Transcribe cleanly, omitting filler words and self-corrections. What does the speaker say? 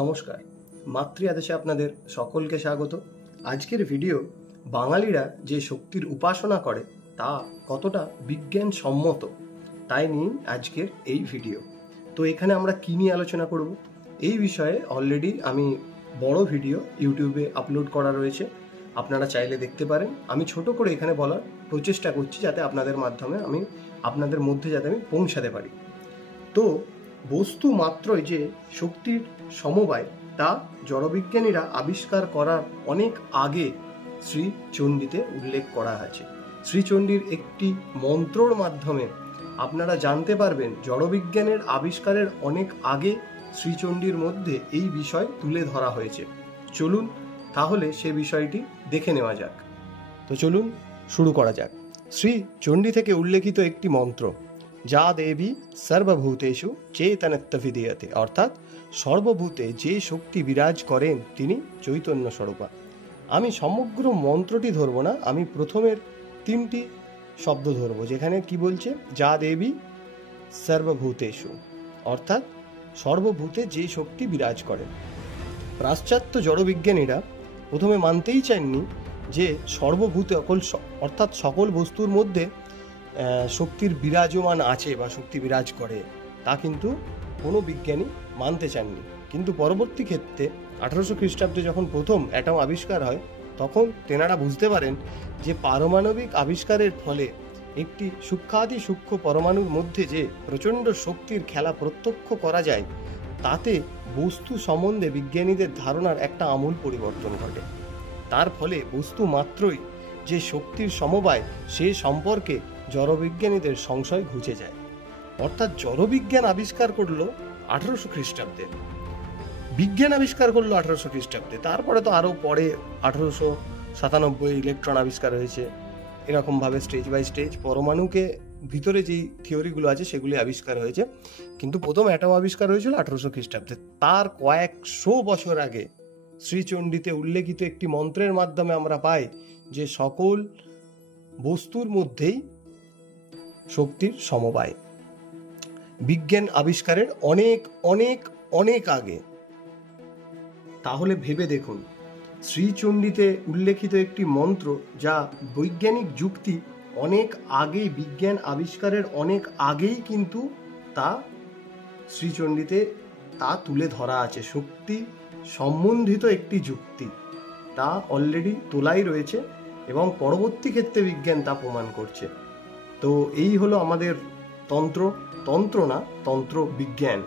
নমস্কার, মাতৃ আদেশে আপনাদের সকলকে স্বাগত। আজকের ভিডিও বাঙালিরা যে শক্তির উপাসনা করে তা কতটা বিজ্ঞানসম্মত তাই নিয়ে আজকের এই ভিডিও। তো এখানে আমরা কী নিয়ে আলোচনা করব, এই বিষয়ে অলরেডি আমি বড় ভিডিও ইউটিউবে আপলোড করা রয়েছে, আপনারা চাইলে দেখতে পারেন। আমি ছোট করে এখানে বলার প্রচেষ্টা করছি যাতে আপনাদের মাধ্যমে আপনাদের মধ্যে যাতে আমি পৌঁছাতে পারি। তো বস্তু মাত্রই যে শক্তির সমবায় তা জড়বিজ্ঞানীরা আবিষ্কার করার অনেক আগে শ্রীচণ্ডীতে উল্লেখ করা আছে। শ্রীচণ্ডীর একটি মন্ত্রর মাধ্যমে আপনারা জানতে পারবেন জড়বিজ্ঞানের আবিষ্কারের অনেক আগে শ্রীচণ্ডীর মধ্যে এই বিষয় তুলে ধরা হয়েছে। চলুন তাহলে সে বিষয়টি দেখে নেওয়া যাক। তো চলুন শুরু করা যাক। শ্রীচণ্ডী থেকে উল্লেখিত একটি মন্ত্র, যা দেবী সর্বভূতেষু চেতনত্বভিধীয়তে, অর্থাৎ সর্বভূতে যে শক্তি বিরাজ করেন তিনি চৈতন্য স্বরূপা। আমি সমগ্র মন্ত্রটি ধরব না, আমি প্রথমের 3টি শব্দ ধরব, যেখানে কি বলছে, যা দেবী সর্বভূতেষু, অর্থাৎ সর্বভূতে যে শক্তি বিরাজ করেন। পাশ্চাত্য জড়বিজ্ঞানীরা প্রথমে মানতেই চাননি যে সর্বভূতে অর্থাৎ সকল বস্তুর মধ্যে শক্তির বিরাজমান আছে বা শক্তি বিরাজ করে, তা কিন্তু কোনো বিজ্ঞানী মানতে চাননি। কিন্তু পরবর্তী ক্ষেত্রে 1800 খ্রিস্টাব্দে যখন প্রথম অ্যাটম আবিষ্কার হয়, তখন তেনারা বুঝতে পারেন যে পারমাণবিক আবিষ্কারের ফলে একটি সূক্ষ্মাতি সূক্ষ্ম পরমাণুর মধ্যে যে প্রচণ্ড শক্তির খেলা প্রত্যক্ষ করা যায়, তাতে বস্তু সম্বন্ধে বিজ্ঞানীদের ধারণার একটা আমূল পরিবর্তন ঘটে। তার ফলে বস্তু মাত্রই যে শক্তির সমবায় সে সম্পর্কে জড়বিজ্ঞানীদের সংশয় ঘুচে যায়। অর্থাৎ জড়বিজ্ঞান আবিষ্কার করলো 1800 খ্রিস্টাব্দে, বিজ্ঞান আবিষ্কার করলো 1800 খ্রিস্টাব্দে, তারপরে তো আরও পরে 1897 ইলেকট্রন আবিষ্কার হয়েছে। এরকমভাবে স্টেজ বাই স্টেজ পরমাণুকে ভিতরে যেই থিওরিগুলো আছে সেগুলি আবিষ্কার হয়েছে। কিন্তু প্রথম অ্যাটম আবিষ্কার হয়েছিল 1800 খ্রিস্টাব্দে। তার কয়েকশো বছর আগে শ্রীচণ্ডীতে উল্লেখিত একটি মন্ত্রের মাধ্যমে আমরা পাই যে সকল বস্তুর মধ্যেই শক্তির সমবায়। বিজ্ঞান আবিষ্কারের অনেক অনেক অনেক আগে। তাহলে ভেবে দেখুন, শ্রীচণ্ডীতে উল্লেখিত একটি মন্ত্র যা বৈজ্ঞানিক যুক্তি অনেক আগে, বিজ্ঞান আবিষ্কারের অনেক আগেই কিন্তু তা শ্রীচণ্ডীতে তা তুলে ধরা আছে। শক্তি সম্বন্ধিত একটি যুক্তি তা অলরেডি তোলাই রয়েছে এবং পরবর্তী ক্ষেত্রে বিজ্ঞান তা প্রমাণ করছে। তো এই হলো আমাদের তন্ত্র বিজ্ঞান।